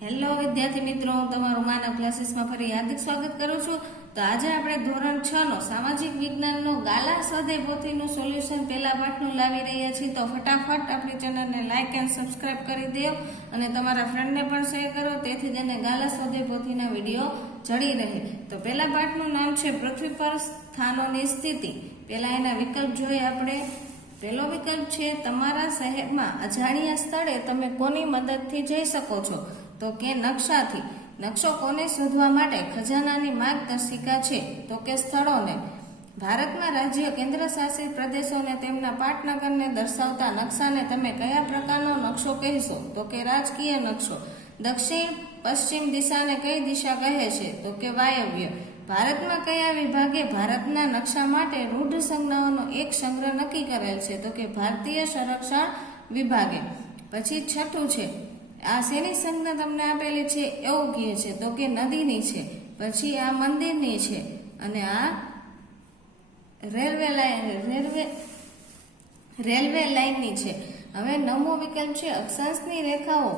Hello વિદ્યાર્થી મિત્રો, હું તમારું માનવ ક્લાસીસમાં ફરી હાર્દિક સ્વાગત કરું છું. તો આજે આપણે ધોરણ 6 નો સામાજિક વિજ્ઞાનનો ગાલા સ્વાધ્યાય પોથીનું સોલ્યુશન પહેલા પાઠનું લાવી રહ્યા છીએ. તો ફટાફટ આપણી ચેનલને લાઈક એન્ડ સબસ્ક્રાઇબ કરી દો અને તમારા ફ્રેન્ડને પણ શેર કરો, તેથી તેને ગાલા સ્વાધ્યાય પોથીના વિડીયો જડી રહે. તો પહેલા પાઠનું નામ છે પૃથ્વી પર સ્થાનોની સ્થિતિ. પહેલા એના વિકલ્પ જોઈએ આપણે. પહેલો વિકલ્પ છે તમારા શહેરમાં અજાણ્યા સ્થળે તમે કોની મદદથી જઈ શકો છો? તો કે નકશાથી. નકશો કોને શોધવા માટે ખજાનાની માર્ગદર્શિકા છે? તો કે સ્થળોને. ભારતમાં રાજ્ય કેન્દ્ર શાસિત પ્રદેશોને તેમના પાટનગરને દર્શાવતા નકશાને તમે કયા પ્રકારનો નકશો કહેશો? તો કે રાજકીય નકશો. દક્ષિણ પશ્ચિમ દિશાને કઈ દિશા કહે છે? તો કે વાયવ્ય. ભારતમાં કયા વિભાગે ભારતના નકશા માટે રૂઢ સંજ્ઞાઓનો એક સંગ્રહ નક્કી કરેલ છે? તો કે ભારતીય સંરક્ષણ વિભાગે. પછી છઠ્ઠું છે, આ શેની સંજ્ઞા તમને આપેલી છે એવું કહે છે? તો કે નદીની છે. પછી આ મંદિરની છે અને આ રેલવે લાઇનની છે. હવે 9મો વિકલ્પ છે અક્ષાંશની રેખાઓ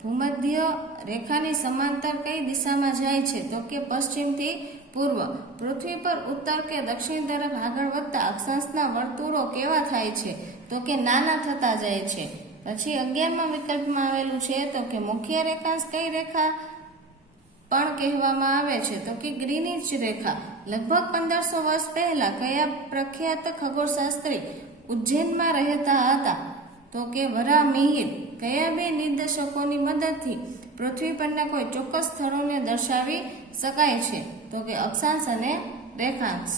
ભૂમધ્ય રેખાની સમાંતર કઈ દિશામાં જાય છે? તો કે પશ્ચિમથી પૂર્વ. પૃથ્વી પર ઉત્તર કે દક્ષિણ તરફ આગળ વધતા અક્ષાંશના વર્તુળો કેવા થાય છે? તો કે નાના થતા જાય છે. પછી 11મા વિકલ્પમાં આવેલું છે તો કે મુખ્ય રેખાંશ કઈ રેખા પણ કહેવામાં આવે છે? તો કે ગ્રીનિચ રેખા. લગભગ 1500 વર્ષ પહેલા કયા પ્રખ્યાત ખગોળશાસ્ત્રી ઉજ્જૈનમાં રહેતા હતા? તો કે વરાહમિહિર. કયા બે નિર્દેશકોની મદદથી પૃથ્વી પરના કોઈ ચોક્કસ સ્થળોને દર્શાવી શકાય છે? તો કે અક્ષાંશ અને રેખાંશ.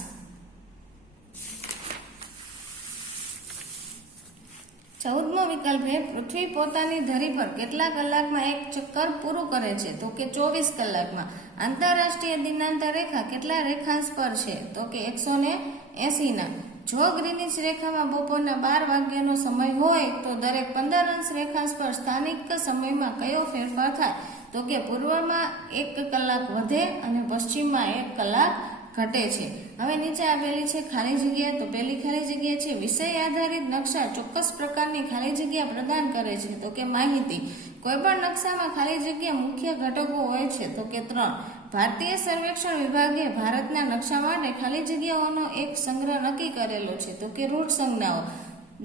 14મો વિકલ્પ છે પૃથ્વી પોતાની ધરી પર કેટલા કલાકમાં એક ચક્કર પૂરું કરે છે? તો કે 24 કલાકમાં. આંતરરાષ્ટ્રીય દિનાંતર રેખા કેટલા રેખાંશ પર છે? તો કે 180ના. જો ગ્રીનિચ રેખામાં બપોરના 12 વાગ્યાનો સમય હોય તો દરેક 15 અંશ રેખાંશ પર સ્થાનિક સમયમાં કયો ફેરફાર થાય? તો કે પૂર્વમાં 1 કલાક વધે અને પશ્ચિમમાં 1 કલાક ઘટે છે. હવે નીચે આપેલી છે ખાલી જગ્યા. તો પહેલી ખાલી જગ્યા છે વિષય આધારિત નકશા ચોક્કસ પ્રકારની ખાલી જગ્યા પ્રદાન કરે છે? તો કે માહિતી. કોઈ પણ નકશામાં ખાલી જગ્યા મુખ્ય ઘટકો હોય છે? તો કે 3. ભારતીય સર્વેક્ષણ વિભાગે ભારતના નકશા માટે ખાલી જગ્યાઓનો એક સંગ્રહ નક્કી કરેલો છે? તો કે રૂઢ સંજ્ઞાઓ.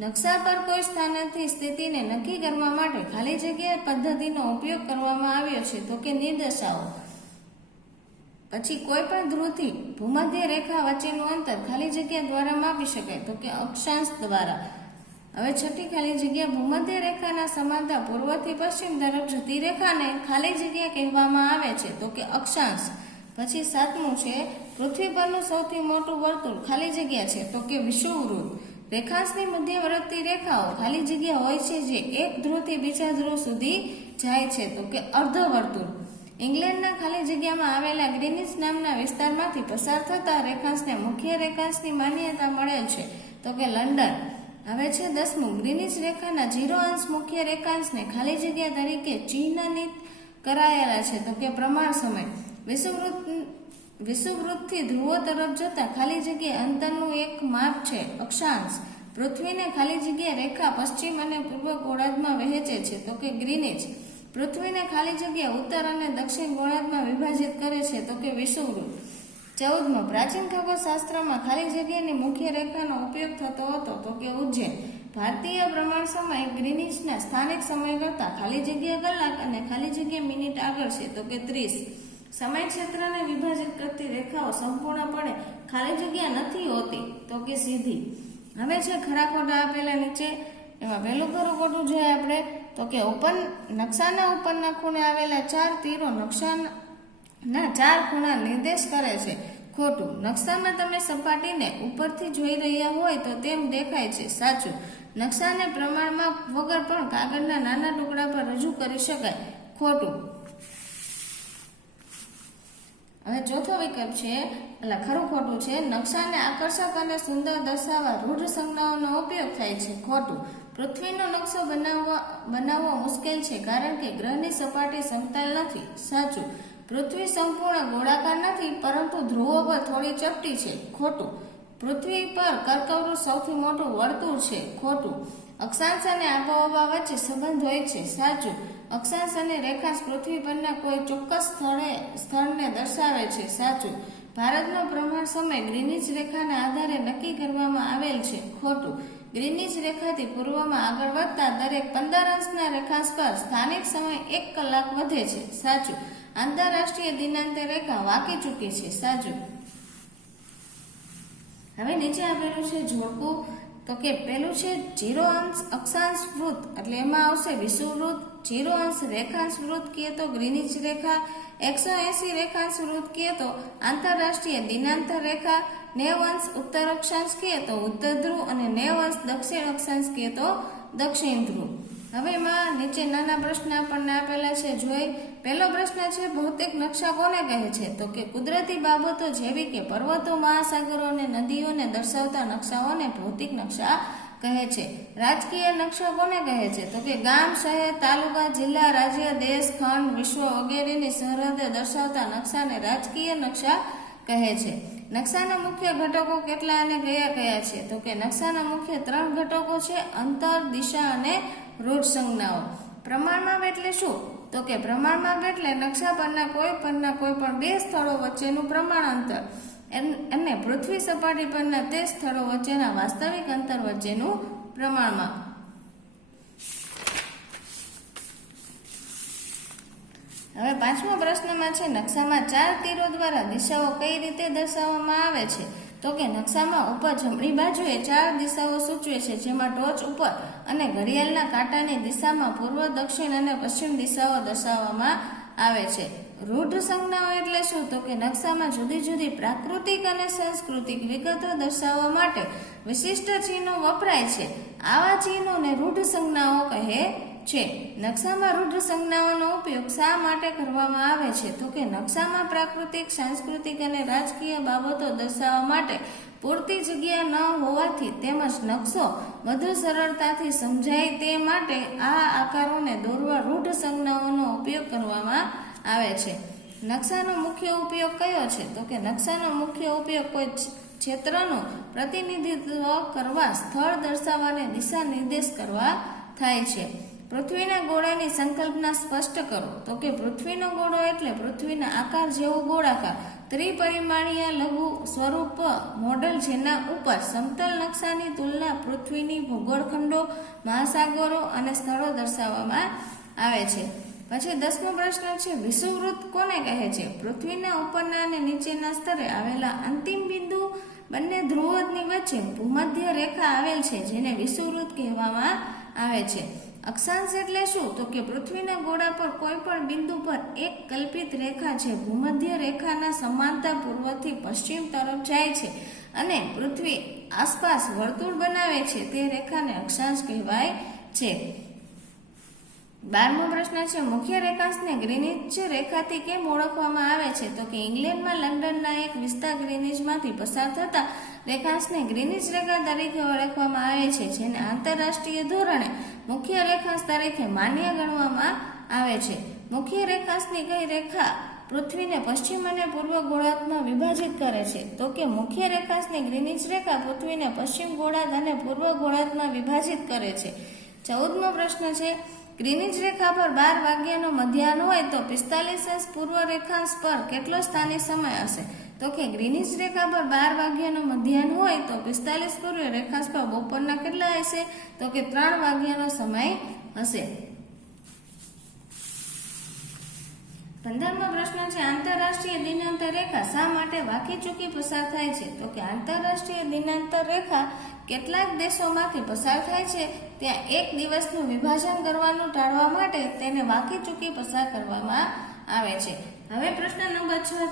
નકશા પર કોઈ સ્થાનથી સ્થિતિને નક્કી કરવા માટે ખાલી જગ્યા પદ્ધતિનો ઉપયોગ કરવામાં આવ્યો છે? તો કે નિર્દેશાઓ. પછી કોઈ પણ ધ્રુવથી ભૂમધ્ય રેખા વચ્ચેનું અંતર ખાલી જગ્યા દ્વારા માપી શકાય? તો કે અક્ષાંશ દ્વારા. હવે છઠ્ઠી ખાલી જગ્યા ભૂમધ્ય રેખાના સમાંતર પૂર્વથી પશ્ચિમ તરફ જતી રેખાને ખાલી જગ્યા કહેવામાં આવે છે? તો કે અક્ષાંશ. પછી 7મું છે પૃથ્વી પરનું સૌથી મોટું વર્તુળ ખાલી જગ્યા છે? તો કે વિષુવવૃત્ત. રેખાંશની મધ્યવર્તી રેખાઓ ખાલી જગ્યા હોય છે જે એક ધ્રુવથી બીજા ધ્રુવ સુધી જાય છે? તો કે અર્ધવર્તુળ. ઇંગ્લેન્ડના ખાલી જગ્યામાં આવેલા ગ્રીનિચ નામના વિસ્તારમાંથી પસાર થતા રેખાંશને મુખ્ય રેખાંશની માન્યતા મળેલ છે? તો કે લંડન. હવે છે 10મું ગ્રીનિચ રેખાના 0 અંશ મુખ્ય રેખાંશને ખાલી જગ્યા તરીકે ચિહ્નિત કરાયેલા છે? તો કે પ્રમાણ સમય. વિષુવવૃત્તથી ધ્રુવો તરફ જતા ખાલી જગ્યા અંતરનું એક માપ છે અક્ષાંશ. પૃથ્વીને ખાલી જગ્યા રેખા પશ્ચિમ અને પૂર્વ ગોળાર્ધમાં વહેંચે છે? તો કે ગ્રીનિચ. પૃથ્વીને ખાલી જગ્યા ઉત્તર અને દક્ષિણ ગોળાર્ધમાં વિભાજિત કરે છે? તો કે વિષુવવૃત્ત. 14મો પ્રાચીન ખગોળશાસ્ત્રમાં ખાલી જગ્યાની મુખ્ય રેખાનો ઉપયોગ થતો હતો? તો કે ઉજ્જૈન. ભારતીય પ્રમાણ સમય ગ્રીનિચના સ્થાનિક સમય કરતા ખાલી જગ્યા કલાક અને ખાલી જગ્યા મિનિટ આગળ છે? તો કે 30. સમય ક્ષેત્રને વિભાજિત કરતી રેખાઓ સંપૂર્ણપણે ખાલી જગ્યા નથી હોતી? તો કે સીધી. હવે છે ખરા ખોટા આપેલા નીચે. એમાં પહેલું ખરું ખોટું જોઈએ આપણે. તો કે નકશાના ઉપરના ખૂણે આવેલા 4 તીરો નકશાના 4 ખૂણા નિર્દેશ કરે છે? ખોટું. નકશામાં તમે સપાટીને ઉપરથી જોઈ રહ્યા હોય તો તેમ દેખાય છે? સાચું. નકશાને પ્રમાણમાં વગર પણ કાગળના નાના ટુકડા પર રજૂ કરી શકાય? ખોટું. હવે ચોથો વિકલ્પ છે ખરું ખોટું છે નકશાને આકર્ષક અને સુંદર દર્શાવવા રૂઢ સંજ્ઞાઓનો ઉપયોગ થાય છે? ખોટું. પૃથ્વીનો નકશો બનાવવો મુશ્કેલ છે કારણ કે ગ્રહની સપાટી સમતલ નથી? સાચું. પૃથ્વી સંપૂર્ણ ગોળાકાર નથી પરંતુ ધ્રુવો પર થોડી ચપટી છે? ખોટું. પૃથ્વી પર કર્કવૃત સૌથી મોટું વર્તુળ છે? ખોટું. અક્ષાંશ અને આબોહવા વચ્ચે સંબંધ હોય છે? સાચું. અક્ષાંશ અને રેખાંશ પૃથ્વી પરના કોઈ ચોક્કસ સ્થળને દર્શાવે છે. સાચું. ભારતનો પ્રમાણ સમય ગ્રીનિચ રેખાના આધારે નક્કી કરવામાં આવેલ છે. ખોટું. ગ્રીનિચ રેખાથી પૂર્વમાં આગળ વધતા દરેક 15 અંશના રેખાંશ પર સ્થાનિક સમય 1 કલાક વધે છે. સાચું. આંતરરાષ્ટ્રીય દિનાંક રેખા વાંકી ચૂકી છે. સાચું. હવે નીચે આપેલું છે જોડકું. તો કે પેલું છે 0 અંશ અક્ષાંશ વૃત્ત એટલે એમાં આવશે વિષુવવૃત્ત. 0 અંશ રેખાંશ વૃત્ત કહે તો ગ્રીનિચ રેખા. 180 રેખાંશ વૃત્ત કહે તો આંતરરાષ્ટ્રીય દિનાંતર રેખા. 90 અંશ ઉત્તર અક્ષાંશ કહે તો ઉત્તર ધ્રુવ અને 90 અંશ દક્ષિણ અક્ષાંશ કહે તો દક્ષિણ ધ્રુવ. હવે એમાં નીચે નાના પ્રશ્ન આપણને આપેલા છે જોઈ. પહેલો પ્રશ્ન છે ભૌતિક નકશા કોને કહે છે? તો કે કુદરતી બાબતો જેવી કે પર્વતો, મહાસાગરો અને નદીઓને દર્શાવતા નકશાઓને ભૌતિક નકશા કહે છે. રાજકીય નકશા કોને કહે છે? તો કે ગામ, શહેર, તાલુકા, જિલ્લા, રાજ્ય, દેશ, ખંડ, વિશ્વ વગેરેની સરહદે દર્શાવતા નકશાને રાજકીય નકશા કહે છે. નકશાના મુખ્ય ઘટકો કેટલા અને કયા કયા છે? તો કે નકશાના મુખ્ય 3 ઘટકો છે: અંતર, દિશા અને રૂઢ સંજ્ઞાઓ. પ્રમાણમાપ એટલે શું? તો કે પ્રમાણમાપ એટલે નકશા પરના કોઈ પણ 2 સ્થળો વચ્ચેનું પ્રમાણ અંતર અને પૃથ્વી સપાટી પરના તે સ્થળો વચ્ચેના વાસ્તવિક અંતર વચ્ચેનું પ્રમાણમાપ. હવે 5મો પ્રશ્નમાં છે નકશામાં 4 તીરો દ્વારા દિશાઓ કઈ રીતે દર્શાવવામાં આવે છે? તો કે નકશામાં ઉપર જમણી બાજુએ 4 દિશાઓ સૂચવે છે, જેમાં ટોચ ઉપર અને ઘડિયાળના કાંટાની દિશામાં પૂર્વ, દક્ષિણ અને પશ્ચિમ દિશાઓ દર્શાવવામાં આવે છે. રૂઢ સંજ્ઞાઓ એટલે શું? તો કે નકશામાં જુદી જુદી પ્રાકૃતિક અને સાંસ્કૃતિક વિગતો દર્શાવવા માટે વિશિષ્ટ ચિહ્નો વપરાય છે. આવા ચિહ્નોને રૂઢ સંજ્ઞાઓ કહે છે. નકશામાં રૂઢ સંજ્ઞાઓનો ઉપયોગ શા માટે કરવામાં આવે છે? તો કે નકશામાં પ્રાકૃતિક, સાંસ્કૃતિક અને રાજકીય બાબતો દર્શાવવા માટે પૂરતી જગ્યા ન હોવાથી તેમજ નકશો વધુ સરળતાથી સમજાય તે માટે આ આકારોને દોરવા રૂઢ સંજ્ઞાઓનો ઉપયોગ કરવામાં આવે છે. નકશાનો મુખ્ય ઉપયોગ કયો છે? તો કે નકશાનો મુખ્ય ઉપયોગ કોઈ ક્ષેત્રનું પ્રતિનિધિત્વ કરવા, સ્થળ દર્શાવવા અને દિશા નિર્દેશ કરવા થાય છે. પૃથ્વીના ગોળાની સંકલ્પના સ્પષ્ટ કરો. તો કે પૃથ્વીનો ગોળો એટલે પૃથ્વીના આકાર જેવો ગોળાકાર ત્રિપરિમાણીય લઘુ સ્વરૂપ મોડલ જેના ઉપર સમતલ નકશાની તુલના પૃથ્વીની ભૂગોળખંડો, મહાસાગરો અને સ્થળો દર્શાવવામાં આવે છે. પછી 10મો પ્રશ્ન છે વિષુવવૃત્ત કોને કહે છે? પૃથ્વીના ઉપરના અને નીચેના સ્તરે આવેલા અંતિમ બિંદુ બંને ધ્રુવોની વચ્ચે ભૂમધ્ય રેખા આવેલ છે, જેને વિષુવવૃત્ત કહેવામાં આવે છે. અક્ષાંશ એટલે શું? તો કે પૃથ્વીના ગોળા પર કોઈ પણ બિંદુ પર એક કલ્પિત રેખા જે ભૂમધ્ય રેખાના સમાંતર પૂર્વથી પશ્ચિમ તરફ જાય છે અને પૃથ્વી આસપાસ વર્તુળ બનાવે છે તે રેખાને અક્ષાંશ કહેવાય છે. 12મો પ્રશ્ન છે મુખ્ય રેખાંશને ગ્રીનિચ રેખાથી કેમ ઓળખવામાં આવે છે? તો કે ઇંગ્લેન્ડમાં લંડનના એક વિસ્તાર ગ્રીનિચમાંથી પસાર થતા રેખાંશને ગ્રીનિચ રેખા તરીકે ઓળખવામાં આવે છે, જેને આંતરરાષ્ટ્રીય ધોરણે મુખ્ય રેખાંશ તરીકે માન્ય ગણવામાં આવે છે. મુખ્ય રેખાંશની કઈ રેખા પૃથ્વીને પશ્ચિમ અને પૂર્વ ગોળાર્ધમાં વિભાજિત કરે છે? તો કે મુખ્ય રેખાંશની ગ્રીનિચ રેખા પૃથ્વીને પશ્ચિમ ગોળાર્ધ અને પૂર્વ ગોળાર્ધમાં વિભાજિત કરે છે. 14મો પ્રશ્ન છે ગ્રીનિચ રેખા પર 12 વાગ્યાનો મધ્યાહન હોય તો 45 અંશ પૂર્વ રેખાંશ પર કેટલો સ્થાનિક સમય હશે? તો કે ગ્રીનિચ રેખા પર 12 વાગ્યાનો મધ્યાહન હોય તો 45 પૂર્વ રેખાંશ પર બપોરના કેટલા હશે? તો કે 3 વાગ્યાનો સમય હશે. 15મો પ્રશ્ન છે આંતરરાષ્ટ્રીય દિનાંતર રેખા શા માટે વાંકી ચૂકી પસાર થાય છે? તો કે આંતરરાષ્ટ્રીય દિનાંતર રેખા કેટલાક દેશોમાંથી પસાર થાય છે ત્યાં એક દિવસનું વિભાજન કરવાનું ટાળવા માટે તેને વાંકી ચૂકી પસાર કરવામાં આવે છે. હવે પ્રશ્ન નંબર 6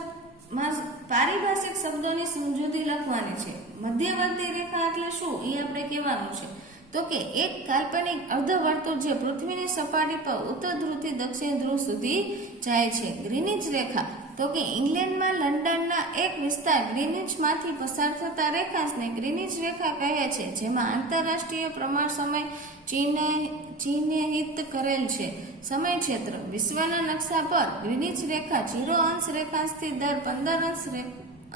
માં પારિભાષિક શબ્દોની સમજૂતી લખવાની છે. મધ્યવર્તી રેખા એટલે શું એ આપણે કહેવાનું છે. તો કે એક કાલ્પનિક અર્ધવર્તુળ જે પૃથ્વીની સપાટી પર ઉત્તર ધ્રુવથી દક્ષિણ ધ્રુવ સુધી જાય છે. ગ્રીનિચ રેખા તો કે ઇંગ્લેન્ડમાં લંડનના એક વિસ્તાર ગ્રીનિચમાંથી પસાર થતા રેખાંશને ગ્રીનિચ રેખા કહે છે, જેમાં આંતરરાષ્ટ્રીય પ્રમાણ સમય ચિહ્નિત કરેલ છે. સમય ક્ષેત્ર વિશ્વના નકશા પર ગ્રીનિચ રેખા 0 અંશ રેખાંશથી દર 15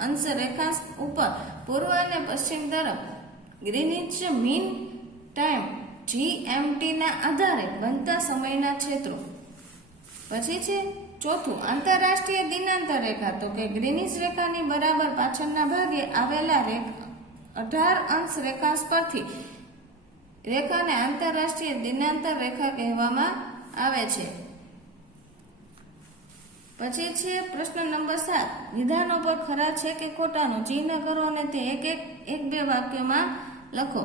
અંશ રેખાંશ ઉપર પૂર્વ અને પશ્ચિમ તરફ ગ્રીનિચ મીન ટાઈમ GMT ના આધારે બનતા સમયના ક્ષેત્રો પછી છે ચોથું આંતરરાષ્ટ્રીય દિનાંતર રેખા, તો કે ગ્રીનિચ રેખાની બરાબર પાછળના ભાગે આવેલા 18 અંશ રેખાંશ પરથી રેખાને આંતરરાષ્ટ્રીય દિનાંતર રેખા કહેવામાં આવે છે. પછી છે પ્રશ્ન નંબર 7, વિધાનો પર ખરા છે કે ખોટાનું ચિહ્ન કરો અને તે એક બે વાક્યમાં લખો.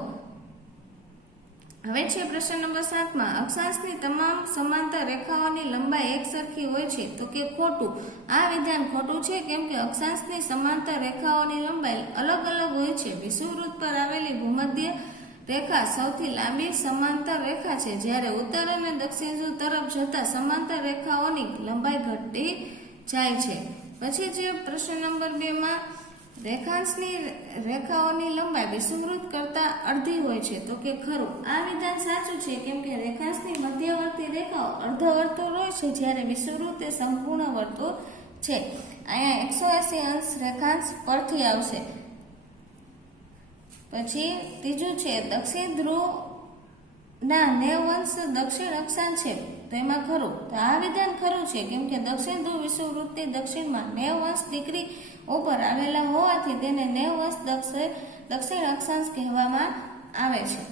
હવે છે પ્રશ્ન નંબર 7માં, અક્ષાંશની તમામ સમાંતર રેખાઓની લંબાઈ એકસરખી હોય છે, તો કે ખોટું. આ વિધાન ખોટું છે કેમ કે અક્ષાંશની સમાંતર રેખાઓની લંબાઈ અલગ અલગ હોય છે. વિષુવવૃત્ત પર આવેલી ભૂમધ્ય રેખા સૌથી લાંબી સમાંતર રેખા છે, જ્યારે ઉત્તર અને દક્ષિણ ધ્રુવ તરફ જતા સમાંતર રેખાઓની લંબાઈ ઘટી જાય છે. પછી જે પ્રશ્ન નંબર 2માં, રેખાંશની રેખાઓની લંબાઈ વિષુવવૃત્ત કરતા અડધી હોય છે, તો કે ખરું. આ વિધાન સાચું છે કેમ કે રેખાંશની મધ્યવર્તી રેખાઓ અર્ધવર્તુળ હોય છે, જ્યારે વિષુવવૃત્ત એ સંપૂર્ણ વર્તુળ છે. અહીંયા 180 અંશ રેખાંશ પરથી આવશે. પછી ત્રીજું છે દક્ષિણ ધ્રુવ ના 90 અંશ દક્ષિણ અક્ષાંશ છે, તો એમાં ખરું. તો આ વિધાન ખરું છે કેમ કે દક્ષિણ ધ્રુવ વિષુવવૃત્તની દક્ષિણમાં 90 અંશ ડિગ્રી ઉપર આવેલા હોવાથી તેને 90 અંશ દક્ષિણ અક્ષાંશ કહેવામાં આવે છે.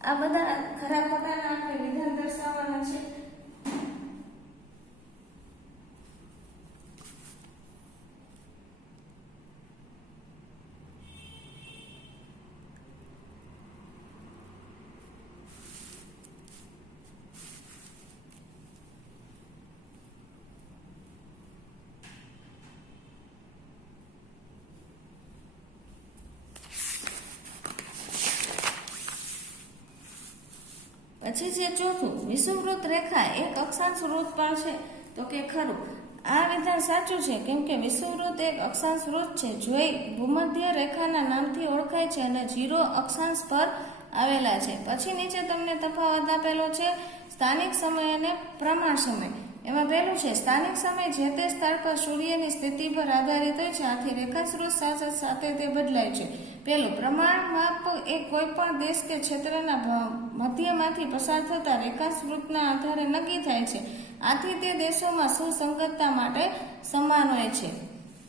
આ બધા ખરા ખોટાના આપણે વિધાન દર્શાવવાના છે. પછી છે ચોથું, વિષુવવૃત્ત રેખા એક અક્ષાંશ વૃત્ત પર છે, તો કે ખરું. આ વિધાન સાચું છે કેમ કે વિષુવવૃત્ત એક અક્ષાંશ વૃત્ત છે, જોઈ ભૂમધ્ય રેખાના નામથી ઓળખાય છે અને 0 અક્ષાંશ પર આવેલા છે. પછી નીચે તમને તફાવત આપેલો છે સ્થાનિક સમય અને પ્રમાણ સમય. એમાં પહેલું છે સ્થાનિક સમય જે તે સ્થળ પર સૂર્યની સ્થિતિ પર આધારિત હોય છે, આથી રેખાસ્રોત સાથે તે બદલાય છે. પહેલું, પ્રમાણ માપ એ કોઈ પણ દેશ કે ક્ષેત્રના મધ્યમાંથી પસાર થતા રેખાસ્રોતના આધારે નક્કી થાય છે, આથી તે દેશોમાં સુસંગતતા માટે સમાન હોય છે.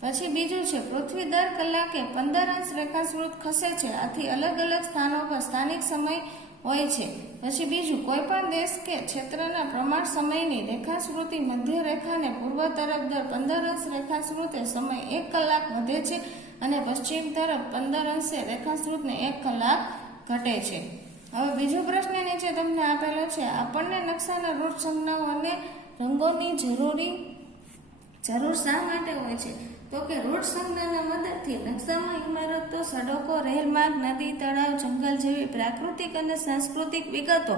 પછી બીજું છે પૃથ્વી દર કલાકે 15 અંશ રેખાસ્રોત ખસે છે, આથી અલગ અલગ સ્થાનો પર સ્થાનિક સમય હોય છે. પછી બીજું, કોઈ પણ દેશ કે ક્ષેત્રના પ્રમાણ સમયની રેખાસ્રુતિ મધ્ય રેખાને પૂર્વ તરફ દર 15 અંશ રેખાસ્રુતે સમય 1 કલાક વધે છે અને પશ્ચિમ તરફ 15 અંશે રેખાસ્રુતને 1 કલાક ઘટે છે. હવે બીજો પ્રશ્ન નીચે તમને આપેલો છે, આપણને નકશાના રૂટ સંજ્ઞાઓ અને રંગોની જરૂર શા માટે હોય છે? તો કે રૂટ સંજ્ઞાના મદદથી નકશામાં ઇમારતો, સડકો, રેલમાર્ગ, નદી, તળાવ, જંગલ જેવી પ્રાકૃતિક અને સાંસ્કૃતિક વિગતો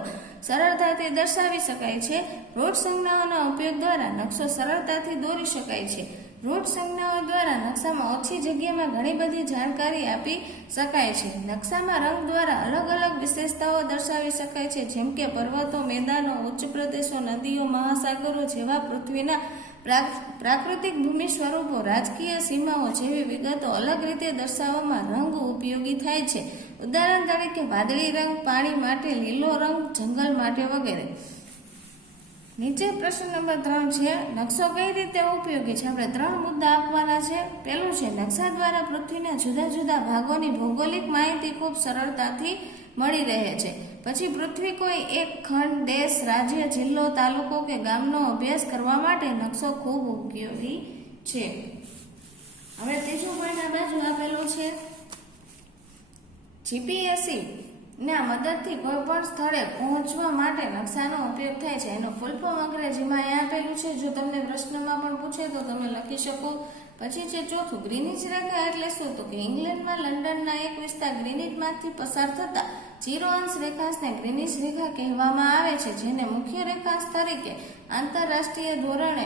સરળતાથી દર્શાવી શકાય છે. રૂટ સંજ્ઞાઓના ઉપયોગ દ્વારા નકશો સરળતાથી દોરી શકાય છે. રૂટ સંજ્ઞાઓ દ્વારા નકશામાં ઓછી જગ્યામાં ઘણી બધી જાણકારી આપી શકાય છે. નકશામાં રંગ દ્વારા અલગ અલગ વિશેષતાઓ દર્શાવી શકાય છે, જેમ કે પર્વતો, મેદાનો, ઉચ્ચ પ્રદેશો, નદીઓ, મહાસાગરો જેવા પૃથ્વીના પ્રાકૃતિક ભૂમિ સ્વરૂપો, રાજકીય સીમાઓ જેવી વિગતો અલગ રીતે દર્શાવવામાં રંગ ઉપયોગી થાય છે. ઉદાહરણ તરીકે વાદળી રંગ પાણી માટે, લીલો રંગ જંગલ માટે વગેરે. નીચે પ્રશ્ન નંબર 3 છે, નકશો કઈ રીતે ઉપયોગી છે? આપણે 3 મુદ્દા આપવાના છે. પહેલું છે, નકશા દ્વારા પૃથ્વીના જુદા જુદા ભાગોની ભૌગોલિક માહિતી ખૂબ સરળતાથી મળી રહે છે. પછી પૃથ્વી કોઈ એક ખંડ, દેશ, રાજ્ય, જિલ્લો, તાલુકો કે ગામનો અભ્યાસ કરવા માટે નકશો ખૂબ ઉપયોગી છે. હવે ત્રીજું પોઈન્ટ આ બાજુ આપેલું છે, જીપીએસસી ના મદદથી કોઈ પણ સ્થળે પહોંચવા માટે નકશાનો ઉપયોગ થાય છે. એનો ફૂલ ફોર્મ અંગ્રેજીમાં અહીંયા આપેલું છે, જો તમને પ્રશ્નમાં પણ પૂછે તો તમે લખી શકો. પછી છે ચોથું, ગ્રીનિચ રેખા એટલે શું? તો કે ઇંગ્લેન્ડમાં લંડનના એક વિસ્તાર ગ્રીનિચમાંથી પસાર થતા 0 અંશ રેખાંશને ગ્રીનિચ રેખા કહેવામાં આવે છે, જેને મુખ્ય રેખાંશ તરીકે આંતરરાષ્ટ્રીય ધોરણે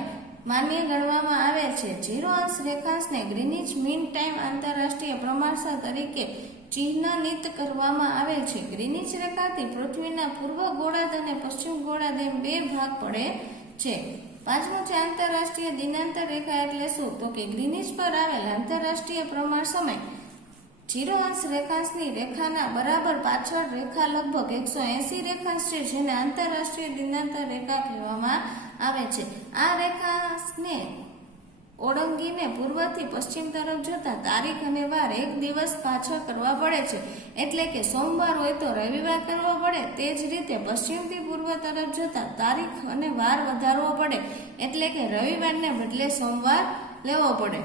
માન્ય ગણવામાં આવે છે. 0 અંશ રેખાંશને ગ્રીનિચ મીન ટાઈમ આંતરરાષ્ટ્રીય પ્રમાણસર તરીકે ચિહ્નિત કરવામાં આવે છે. ગ્રીનિચ રેખાથી પૃથ્વીના પૂર્વ ગોળાર્ધ અને પશ્ચિમ ગોળાર્ધ એમ 2 ભાગ પડે છે. પાંચમું છે આંતરરાષ્ટ્રીય દિનાંતર રેખા એટલે શું? તો કે ગ્રીનિચ પર આવેલ આંતરરાષ્ટ્રીય પ્રમાણ સમય 0 અંશ રેખાંશની રેખાના બરાબર પાછળ રેખા લગભગ 180 રેખાંશ છે, જેને આંતરરાષ્ટ્રીય દિનાંતર રેખા કહેવામાં આવે છે. આ રેખાંશને ઓળંગીને પૂર્વથી પશ્ચિમ તરફ જતા તારીખ અને વાર એક દિવસ પાછળ કરવા પડે છે. એટલે કે સોમવાર હોય તો રવિવાર કરવો પડે. તે જ રીતે પશ્ચિમથી પૂર્વ તરફ જતા તારીખ અને વાર વધારવો પડે. એટલે કે રવિવારને બદલે સોમવાર લેવો પડે.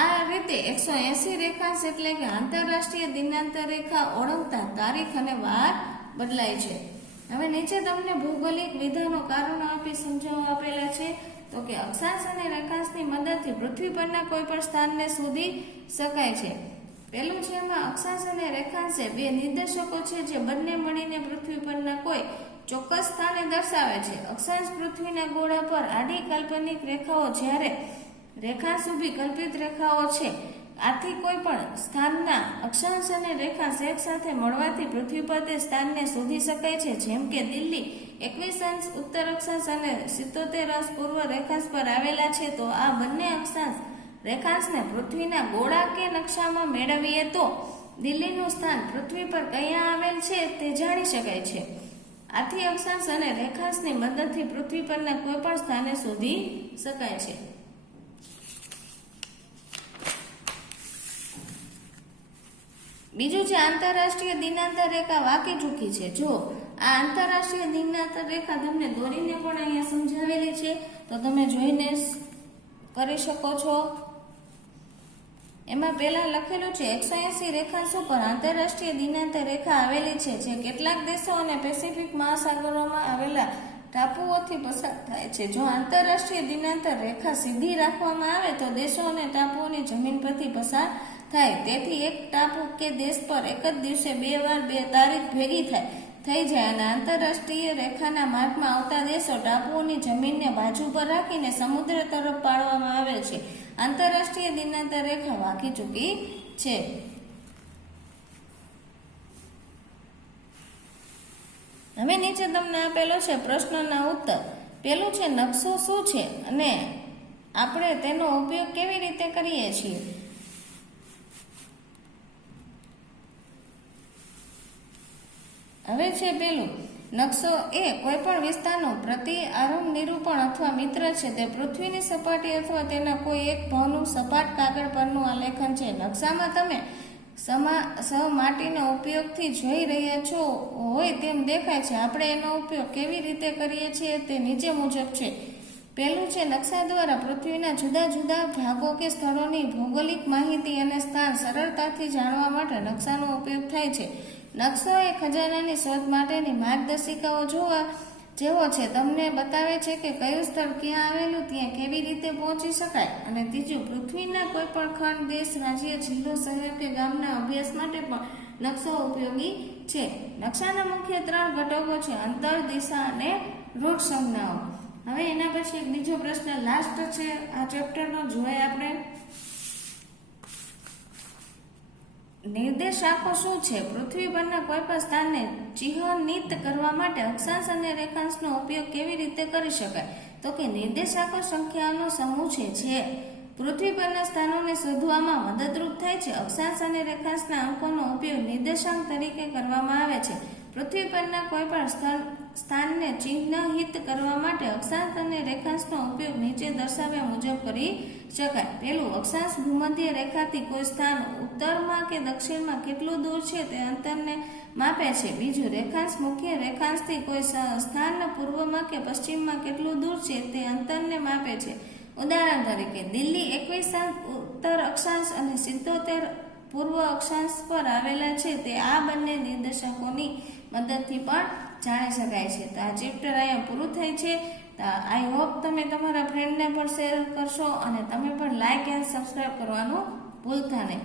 આ રીતે 180 રેખાંશ એટલે કે આંતરરાષ્ટ્રીય દિનાંતર રેખા ઓળંગતા તારીખ અને વાર બદલાય છે. હવે નીચે તમને ભૌગોલિક વિધાનો કારણો આપી સમજાવવા આપેલા છે. તો કે અક્ષાંશ અને રેખાંશની મદદથી પૃથ્વી પરના કોઈ પણ સ્થાનને શોધી શકાય છે. પહેલું છે એમાં અક્ષાંશ અને રેખાંશ એ બે નિર્દેશકો છે જે બંને મળીને પૃથ્વી પરના કોઈ ચોક્કસ સ્થાને દર્શાવે છે. અક્ષાંશ પૃથ્વીના ગોળા પર આડી કાલ્પનિક રેખાઓ, જ્યારે રેખાંશ ઊભી કલ્પિત રેખાઓ છે. આથી કોઈ પણ સ્થાનના અક્ષાંશ અને રેખાંશ એક સાથે મળવાથી પૃથ્વી પર તે સ્થાનને શોધી શકાય છે. જેમ કે દિલ્હી 21 અંશ ઉત્તર અક્ષાંશ અને 77 અંશ પૂર્વ રેખાંશ પર આવેલા છે. તો આ બંને અક્ષાંશ રેખાંશને પૃથ્વીના ગોળા કે નકશામાં મેળવીએ તો દિલ્હીનું સ્થાન પૃથ્વી પર ક્યાં આવેલ છે તે જાણી શકાય છે. આથી અક્ષાંશ અને રેખાંશની મદદથી પૃથ્વી પરના કોઈ પણ સ્થાને શોધી શકાય છે. બીજું છે આંતરરાષ્ટ્રીય દિનાંતર રેખા વાકી ઝૂકી છે. જો આ આંતરરાષ્ટ્રીય દિનાંતર રેખા તમને દોરીને પણ અહીંયા સમજાવેલી છે, તો તમે જોઈને કરી શકો છો. એમાં પહેલા લખેલું છે 180 રેખાંશ ઉપર આંતરરાષ્ટ્રીય દિનાંતર રેખા આવેલી છે, જે કેટલાક દેશો અને પેસિફિક મહાસાગરોમાં આવેલા ટાપુઓથી પસાર થાય છે. જો આંતરરાષ્ટ્રીય દિનાંતર રેખા સીધી રાખવામાં આવે તો દેશો અને ટાપુઓની જમીન પરથી પસાર થાય. તેથી એક ટાપુ કે દેશ પર એક જ દિવસે બે વાર બે તારીખ ભેગી થઈ જાય અને આંતરરાષ્ટ્રીય રેખાના માર્ગમાં આવતા દેશો ટાપુઓની જમીનને બાજુ પર રાખીને સમુદ્ર તરફ પાડવામાં આવે છે. આંતરરાષ્ટ્રીય દિનાંતર રેખા વાકી ચૂકી છે. હવે નીચે તમને આપેલો છે પ્રશ્નના ઉત્તર. પેલું છે નકશો શું છે અને આપણે તેનો ઉપયોગ કેવી રીતે કરીએ છીએ. હવે છે પેલું, નકશો એ કોઈ પણ વિસ્તારનું પ્રતિઆરંભ નિરૂપણ અથવા મિત્ર છે. તે પૃથ્વીની સપાટી અથવા તેના કોઈ એક ભાગનું સપાટ કાગળ પરનું આલેખન છે. નકશામાં તમે માટીના ઉપયોગથી જોઈ રહ્યા છો હોય તેમ દેખાય છે. આપણે એનો ઉપયોગ કેવી રીતે કરીએ છીએ તે નીચે મુજબ છે. પહેલું છે નકશા દ્વારા પૃથ્વીના જુદા જુદા ભાગો કે સ્થળોની ભૌગોલિક માહિતી અને સ્થાન સરળતાથી જાણવા માટે નકશાનો ઉપયોગ થાય છે. નકશો એ ખજાનાની શોધ માટેની માર્ગદર્શિકાઓ જોવા જેવો છે. તમને બતાવે છે કે કયું સ્થળ ક્યાં આવેલું, ત્યાં કેવી રીતે પહોંચી શકાય. અને ત્રીજું, પૃથ્વીના કોઈ પણ ખંડ, દેશ, રાજ્ય, જિલ્લો, શહેર કે ગામના અભ્યાસ માટે પણ નકશો ઉપયોગી છે. નકશાના મુખ્ય 3 ઘટકો છે: અંતર, દિશા અને રૂટ સંજ્ઞાઓ. હવે એના પછી એક બીજો પ્રશ્ન લાસ્ટ છે આ ચેપ્ટરનો, જોઈએ આપણે. નિર્દેશાંકો શું છે? પૃથ્વી પરના કોઈ પણ સ્થાનને ચિહ્નિત કરવા માટે અક્ષાંશ અને રેખાંશનો ઉપયોગ કેવી રીતે કરી શકાય? તો કે નિર્દેશાંકો સંખ્યાઓનો સમૂહ છે જે પૃથ્વી પરના સ્થાનોને શોધવામાં મદદરૂપ થાય છે. અક્ષાંશ અને રેખાંશના અંકોનો ઉપયોગ નિર્દેશાંક તરીકે કરવામાં આવે છે. પૃથ્વી પરના કોઈ પણ સ્થાનને ચિહ્નિત કરવા માટે અક્ષાંશ અને રેખાંશનો ઉપયોગ નીચે દર્શાવ્યા મુજબ કરી શકાય. પહેલું, અક્ષાંશ ભૂમધ્ય રેખાથી કોઈ સ્થાન ઉત્તરમાં કે દક્ષિણમાં કેટલું દૂર છે તે અંતરને માપે છે. બીજું, રેખાંશ મુખ્ય રેખાંશથી કોઈ સ્થાન પૂર્વમાં કે પશ્ચિમમાં કેટલું દૂર છે તે અંતરને માપે છે. ઉદાહરણ તરીકે, દિલ્હી 21 અંશ ઉત્તર અક્ષાંશ અને 77 પૂર્વ અક્ષાંશ પર આવેલા છે. તે આ બંને નિર્દેશકોની મદદથી પણ જાણી શકાય છે. તો આ ચેપ્ટર અહીંયા પૂરું થાય છે. આઈ હોપ તમે તમારા ફ્રેન્ડને પણ શેર કરશો અને તમે પણ લાઈક એન્ડ સબસ્ક્રાઈબ કરવાનું ભૂલતા નહીં.